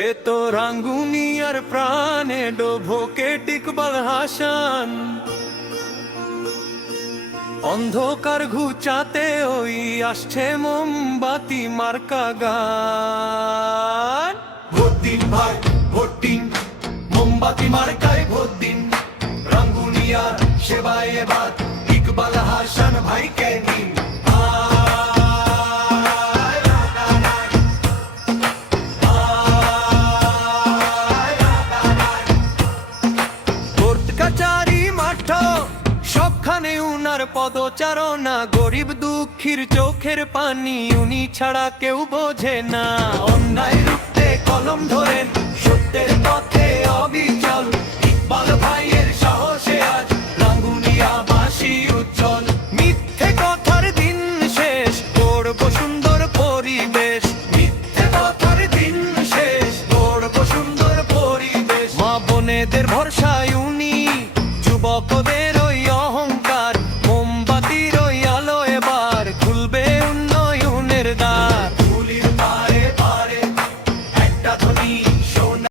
সে তো রাঙ্গুনিয়ার প্রাণে ডোভোকে টিকবাল হাসান। অন্ধকার ঘুচাতে ওই আসছে মোমবাতি মার্কা গান। ভোট দিন ভাই, ভোট দিন, মোমবাতি মার্কায় ভোট দিন। রাঙ্গুনিয়ার সেবায় এবার ইকবাল হাসান ভাইকে নিন। সবখানে উনার পদচারণা। গরিব দুঃখীর চোখের পানি উনি ছাড়া কেউ বোঝে না। অন্যায় রুখতে কলম ধরেন, সত্যের পথে অবিচল। ইকবাল ভাইয়ের সাহসে আজ রাঙ্গুনিয়া বাসি উজ্জ্বল। মিথ্যে কথার দিন শেষ করব সুন্দর পরিবেশ। মিথ্যে কথার দিন শেষ করব সুন্দর পরিবেশ। মা বোনেদের ভরসায়